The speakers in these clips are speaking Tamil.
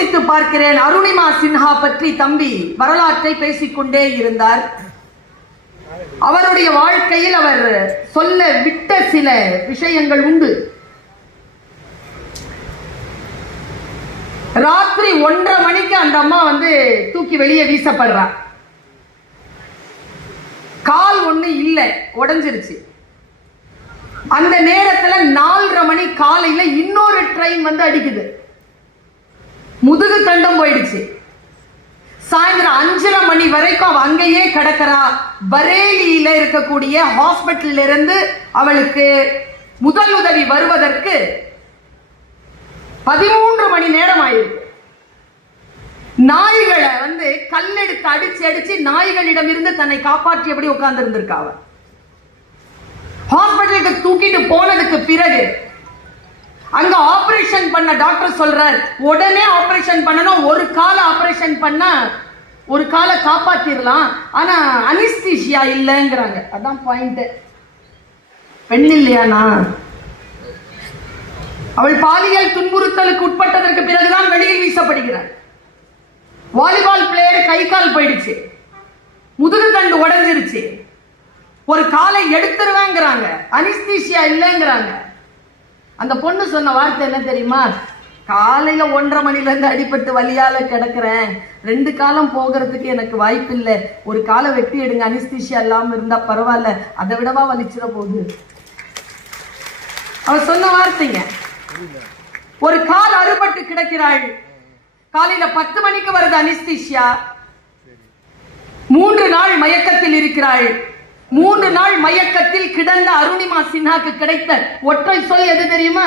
யோசித்து பார்க்கிறேன். அருணிமா சின்ஹா பற்றி தம்பி வரலாற்றை பேசிக்கொண்டே இருந்தார். அவருடைய வாழ்க்கையில் அவர் சொல்ல விட்ட சில விஷயங்கள் உண்டு. ராத்திரி 1:30 மணிக்கு அந்த அம்மா தூக்கி வெளியே வீசப்படுறார். கால் ஒண்ணு இல்ல, உடைஞ்சிருச்சு. அந்த நேரத்துல 4:30 மணி காலையில இன்னொரு ட்ரெயின் அடிக்குது. முதுகு தண்டம் போயிடுச்சு. சாயந்தரம் 5:30 மணி வரைக்கும் அவ அங்கேயே கிடக்கிறா. பரேலியில இருக்கக்கூடிய ஹாஸ்பிட்டல் இருந்து அவளுக்கு முதல் உதவி வருவதற்கு 13 மணி நேரம் ஆயிருக்கு. நாய்களை கல்லெடுத்து அடிச்சு அடிச்சு நாய்களிடம் இருந்து தன்னை காப்பாற்றியபடி உட்கார்ந்து இருந்திருக்கா. ஹாஸ்பிட்டலுக்கு தூக்கிட்டு போனதுக்கு பிறகு அங்க ஆபரேஷன் பண்ண டாக்டர் சொல்றார், உடனே ஆபரேஷன் பண்ணணும், ஒரு கால ஆபரேஷன் பண்ணா ஒரு காலை காப்பாத்திரலாம், ஆனா அனிஸ்தீசியா இல்லைங்கிறாங்க. அதான் பாயிண்ட். பெண் இல்லையானா? அவள் பாலியல் துன்புறுத்தலுக்கு உட்பட்டதற்கு பிறகுதான் வெளியில் வீசப்படுகிறார். வாலிபால் பிளேயர் கை கால் போயிடுச்சு, முதுகு தண்டு உடைஞ்சிருச்சு, ஒரு காலை எடுத்துருவேங்கிறாங்க, அனிஸ்தீசியா இல்லைங்கிறாங்க. அந்த பொண்ணு சொன்ன வார்த்தை என்ன தெரியுமா? காலையில 1:30 மணில இருந்து அடிபட்டு வலியால கிடக்குறேன், 2 காலம் போகிறதுக்கு எனக்கு வாய்ப்பு இல்லை, ஒரு காலை வெட்டி எடுங்க, அனிஸ்தீசியா இல்லாம இருந்தா பரவாயில்ல, அதை விடவா வலிச்சிட போகுது. அவ சொன்ன வார்த்தைங்க. ஒரு கால் அறுபட்டு கிடக்கிறாள், காலையில 10 மணிக்கு வருது அனிஸ்தீசியா, 3 நாள் மயக்கத்தில் இருக்கிறாள். 3 நாள் மயக்கத்தில் கிடந்த அருணிமா சின்ஹாக்கு கிடைத்த ஒற்றை சொல் எது தெரியுமா?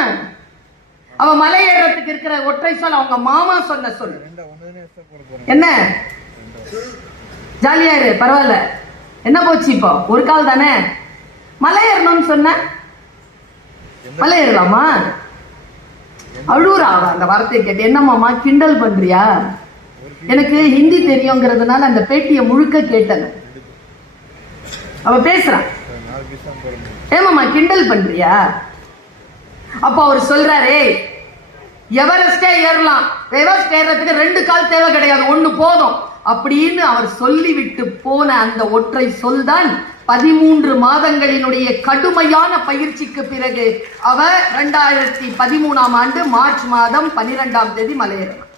அவ மலையேறத்துக்கு இருக்கிற ஒற்றை சொல் அவங்க மாமா சொன்ன சொல் என்ன? ஜாலியா இரு, பரவாயில்ல, என்ன போச்சு, இப்போ ஒரு கால் தானே, மலையேறணும்னு சொன்ன, மலையேறலாமா? அழுறா அந்த வார்த்தையை கேட்டு. என்னமாமா கிண்டல் பண்றியா? எனக்கு ஹிந்தி தெரியுங்கிறதுனால அந்த பேட்டியை முழுக்க கேட்டேன். அவ பேசுறான், ஏமாமா கிண்டல் பண்றியா? அப்ப அவர் சொல்றாரே, எவரெஸ்டே ஏறலாம், எவரெஸ்ட் ஏறதுக்கு 2 கால் தேவை கிடையாது, 1 போதும் அப்படின்னு அவர் சொல்லிவிட்டு போன அந்த ஒற்றை சொல் தான் 13 மாதங்களினுடைய கடுமையான பயிற்சிக்கு பிறகு அவர் 2013ஆம் ஆண்டு மார்ச் மாதம் 12ஆம் தேதி மலையேறினார்.